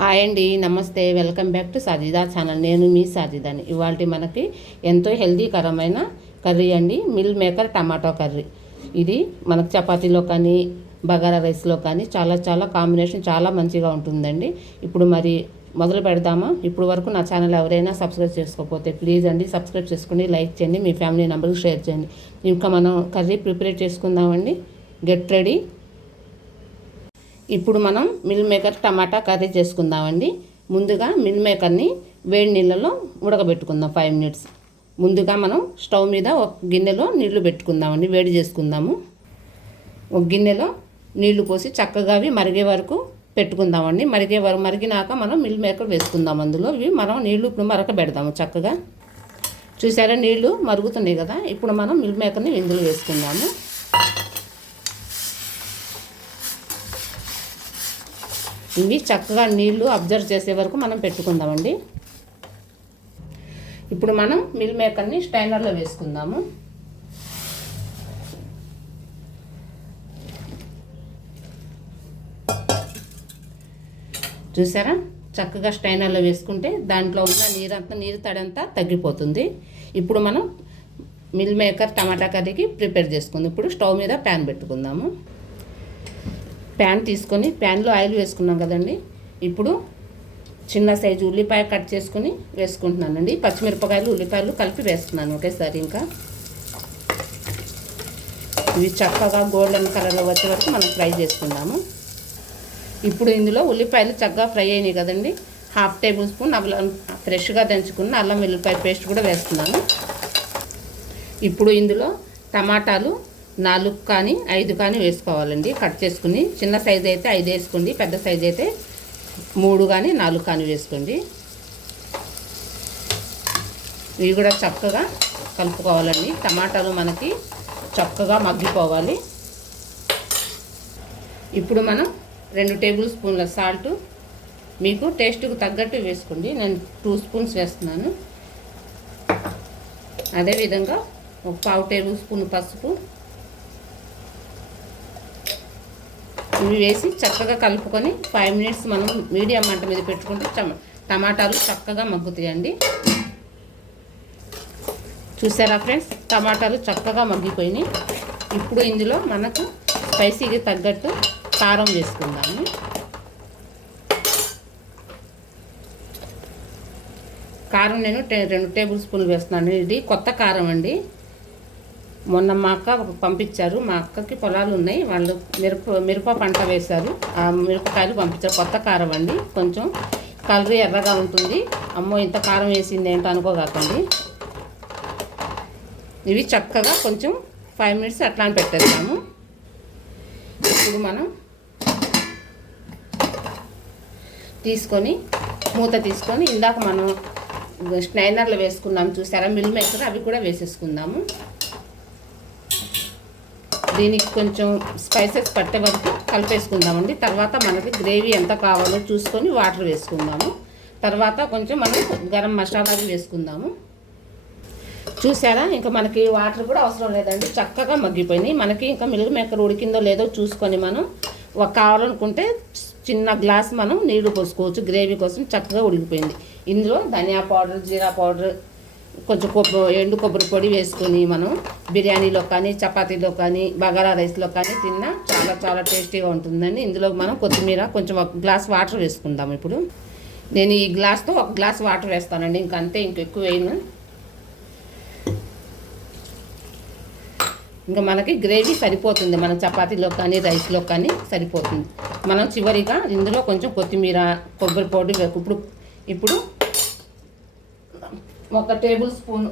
Hi అండి, నమస్తే. Welcome back to Sajida channel. నేను మీ సాజిదాని. ఇవాళ మనకి ఎంతో హెల్దీకరమైన కర్రీ అండి, మిల్ మేకర్ టమాటో కర్రీ. ఇది మనకు చపాతీలో కానీ బగారా రైస్లో కానీ చాలా చాలా కాంబినేషన్ చాలా మంచిగా ఉంటుందండి. ఇప్పుడు మరి మొదలు పెడదామా? ఇప్పుడు వరకు నా ఛానల్ ఎవరైనా సబ్స్క్రైబ్ చేసుకోకపోతే ప్లీజ్ అండి సబ్స్క్రైబ్ చేసుకోండి, లైక్ చేయండి, మీ ఫ్యామిలీ మెంబర్కి షేర్ చేయండి. ఇంకా మనం కర్రీ ప్రిపేర్ చేసుకుందామండి. Get ready. ఇప్పుడు మనం మిల్ మేకర్ టమాటా కర్రీ చేసుకుందామండి. ముందుగా మిల్ మేకర్ని వేడి నీళ్ళలో ఉడకబెట్టుకుందాం 5 minutes. ముందుగా మనం స్టవ్ మీద ఒక గిన్నెలో నీళ్లు పెట్టుకుందామండి, వేడి చేసుకుందాము. ఒక గిన్నెలో నీళ్లు పోసి చక్కగా అవి మరిగే వరకు పెట్టుకుందామండి. మరిగినాక మనం మిల్ మేకర్ వేసుకుందాం. అందులో ఇవి మనం నీళ్లు ఇప్పుడు మరకబెడదాము చక్కగా. చూసారా, నీళ్లు మరుగుతున్నాయి కదా. ఇప్పుడు మనం మిల్ మేకర్ని ఇందులో వేసుకుందాము. ఇవి చక్కగా నీళ్లు అబ్జర్వ్ చేసే వరకు మనం పెట్టుకుందామండి. ఇప్పుడు మనం మిల్ మేకర్ని స్టైనర్లో వేసుకుందాము. చూసారా, చక్కగా స్టైనర్లో వేసుకుంటే దాంట్లో ఉన్న నీరు తడంతా తగ్గిపోతుంది. ఇప్పుడు మనం మిల్ మేకర్ టమాటా కర్రీకి ప్రిపేర్ చేసుకుందాం. ఇప్పుడు స్టవ్ మీద ప్యాన్ పెట్టుకుందాము. ప్యాన్ తీసుకొని ప్యాన్లో ఆయిల్ వేసుకున్నాం కదండి. ఇప్పుడు చిన్న సైజు ఉల్లిపాయ కట్ చేసుకుని వేసుకుంటున్నానండి. పచ్చిమిరపకాయలు ఉల్లిపాయలు కలిపి వేస్తున్నాను ఒకేసారి. ఇంకా ఇవి చక్కగా గోల్డెన్ కలర్లో వచ్చే వరకు మనం ఫ్రై చేసుకుందాము. ఇప్పుడు ఇందులో ఉల్లిపాయలు చక్కగా ఫ్రై అయినాయి కదండి. 1/2 tablespoon ఫ్రెష్గా దంచుకున్న అల్లం వెల్లుల్లిపాయ పేస్ట్ కూడా వేస్తున్నాను. ఇప్పుడు ఇందులో టమాటాలు 4 కానీ 5 కానీ వేసుకోవాలండి, కట్ చేసుకుని. చిన్న సైజు అయితే 5 వేసుకోండి, పెద్ద సైజు అయితే 3 కానీ 4 కానీ వేసుకోండి. ఇవి కూడా చక్కగా కలుపుకోవాలండి. టమాటాలు మనకి చక్కగా మగ్గిపోవాలి. ఇప్పుడు మనం 2 tablespoon సాల్ట్ మీకు టేస్ట్కు తగ్గట్టు వేసుకోండి. నేను 2 spoons వేస్తున్నాను. అదేవిధంగా ఒక 1/2 tablespoon పసుపు ఇవి వేసి చక్కగా కలుపుకొని 5 minutes మనం మీడియం మంట మీద పెట్టుకుంటే టమాటాలు చక్కగా మగ్గుతాయండి. చూసారా ఫ్రెండ్స్, టమాటాలు చక్కగా మగ్గిపోయినాయి. ఇప్పుడు ఇందులో మనకు స్పైసీకి తగ్గట్టు కారం వేసుకుందాము. కారం నేను 2 tablespoons వేస్తున్నాను. ఇది కొత్త కారం అండి. మొన్న మా అక్క పంపించారు. మా అక్కకి పొలాలు ఉన్నాయి, వాళ్ళు మిరప పంట వేశారు. ఆ మిరపకాయలు పంపించారు. కొత్త కారం అండి. కొంచెం కలర్ ఎర్రగా ఉంటుంది. అమ్మో, ఇంత కారం వేసింది ఏంటో అనుకోకండి. ఇవి చక్కగా కొంచెం 5 minutes అట్లా పెట్టేస్తాము. ఇప్పుడు మనం తీసుకొని మూత తీసుకొని ఇందాక మనం స్టైనర్లో వేసుకున్నాము చూసారా మిల్ మేకర్, అవి కూడా వేసేసుకుందాము. దీనికి కొంచెం స్పైసెస్ పట్టే వరకు కలిపేసుకుందామండి. తర్వాత మనకి గ్రేవీ ఎంత కావాలో చూసుకొని వాటర్ వేసుకుందాము. తర్వాత కొంచెం మనం గరం మసాలా వేసుకుందాము. చూసారా, ఇంకా మనకి వాటర్ కూడా అవసరం లేదండి. చక్కగా మగ్గిపోయినాయి. మనకి ఇంకా మిల్ మేకర్ ఉడికిందో లేదో చూసుకొని మనం కావాలనుకుంటే చిన్న గ్లాస్ మనం నీళ్లు పోసుకోవచ్చు. గ్రేవీ కోసం చక్కగా ఉడికిపోయింది. ఇందులో ధనియా పౌడర్, జీరా పౌడర్, కొంచెం ఎండు కొబ్బరి పొడి వేసుకొని మనం బిర్యానీలో కానీ చపాతీలో కానీ బగారా రైస్లో కానీ తిన్నా చాలా చాలా టేస్టీగా ఉంటుందండి. ఇందులో మనం కొత్తిమీర, కొంచెం 1 glass వాటర్ వేసుకుందాం. ఇప్పుడు నేను ఈ గ్లాస్తో 1 glass వాటర్ వేస్తానండి, ఇంకంతే, ఇంకెక్కువ వేయను. ఇంకా మనకి గ్రేవీ సరిపోతుంది, మన చపాతీలో కానీ రైస్లో కానీ సరిపోతుంది. మనం చివరిగా ఇందులో కొంచెం కొత్తిమీర, కొబ్బరి పొడి ఇప్పుడు 1 tablespoon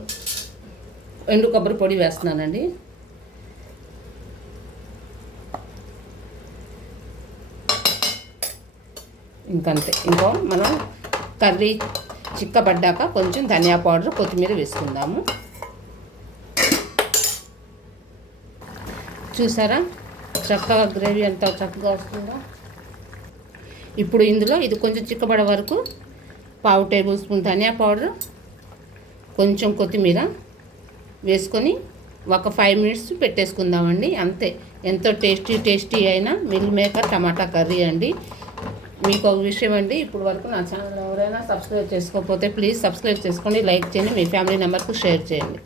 ఎండు కొబ్బరి పొడి వేస్తున్నానండి. ఇంకంతే. మనం కర్రీ చిక్కబడ్డాక కొంచెం ధనియా పౌడర్, కొత్తిమీర వేసుకుందాము. చూసారా, చక్కగా గ్రేవీ అంతా చక్కగా వస్తుందా. ఇప్పుడు ఇందులో ఇది కొంచెం చిక్కబడే వరకు 1/2 tablespoon ధనియా పౌడర్, కొంచెం కొత్తిమీర వేసుకొని ఒక 5 minutes పెట్టేసుకుందామండి. అంతే, ఎంతో టేస్టీ అయిన మిల్ మేకర్ టమాటా కర్రీ అండి. మీకు ఒక విషయం అండి, ఇప్పుడు వరకు నా ఛానల్ ఎవరైనా సబ్స్క్రైబ్ చేసుకోకపోతే ప్లీజ్ సబ్స్క్రైబ్ చేసుకోండి, లైక్ చేయండి, మీ ఫ్యామిలీ మెంబర్కు షేర్ చేయండి.